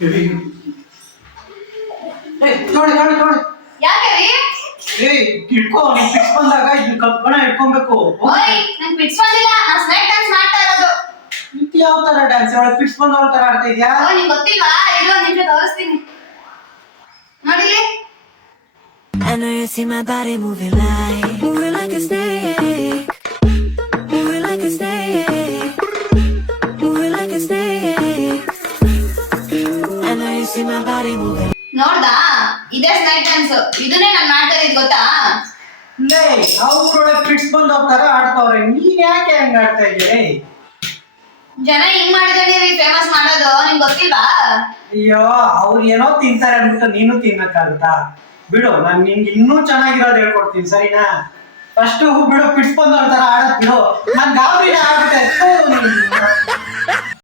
ನೋಡಿ ನೋಡಿ ನೋಡಿ ಯಾಕೆ ರೀ? ಇಟ್ಕೋ ಫಿಕ್ಸ್ ಬಂದಾಗ ಇದು ಕಪ್ಪಣ ಇಟ್ಕೊಬೇಕು. ಓಯ್ ನಂಗೆ ಫಿಟ್ಸ್ ಬಂದಿಲ್ಲ, ನಾನು ಸ್ನೇಕ್ ಡ್ಯಾನ್ಸ್ ಮಾಡ್ತಾ ಇರೋದು. ಇದು ಯಾವ ತರ ಡ್ಯಾನ್ಸ್? ಒಳಗೆ ಫಿಕ್ಸ್ ಬಂದವ್ರ ತರ ಆಡ್ತಾ ಇದ್ಯಾ? ಓ ನಿಂಗೆ ಗೊತ್ತಿಲ್ವಾ? ಇರೋ ನಿಮಿಷ ತೋರಿಸ್ತೀನಿ ನೋಡಿಲಿ. I know you see my body moving like a snake, moving like a snake, moving like a snake. I know you see my body moving. ನೋಡ್ದಾ? ಇದೇ ಸ್ನೇಕ್ ಡ್ಯಾನ್ಸ್. ಇದನ್ನೇ ನಾನು ಮಾಡ್ತಾ ಇರೋದು ಗೊತ್ತಾ? ಲೇ ಅವ್ರೊಳಗೆ ಫಿಕ್ಸ್ ಬಂದವ್ರ ತರ ಆಡ್ತಾವ್ರೆ, ನೀನ್ ಯಾಕೆ ಹಂಗ ಆಡ್ತಾ ಇದ್ದೀರಿ? ಜನ ಹಿಂಗ್ ಮಾಡಿದ್ರೆ ಫೇಮಸ್ ಮಾಡೋದು ನಿಂಗೆ ಗೊತ್ತಿಲ್ವಾ? ಅಯ್ಯೋ ಅವ್ರು ಏನೋ ತಿಂತಾರೆ ಅಂದ್ಬಿಟ್ಟು ನೀನು ತಿನ್ನಕ್ಕಾಗುತ್ತಾ? ಬಿಡು, ನಾನು ನಿನ್ಗೆ ಇನ್ನೂ ಚೆನ್ನಾಗಿರೋದು ಹೇಳ್ಕೊಡ್ತೀನಿ, ಸರಿನಾ? ಫಸ್ಟ್ ಬಿಡು, ಫಿಟ್ಸ್ ಬಂದವ್ರ ತರ ಆಡತ್ ಬಿಡು. ನನ್ ಗಾಬರಿನ ಆಗುತ್ತೆ.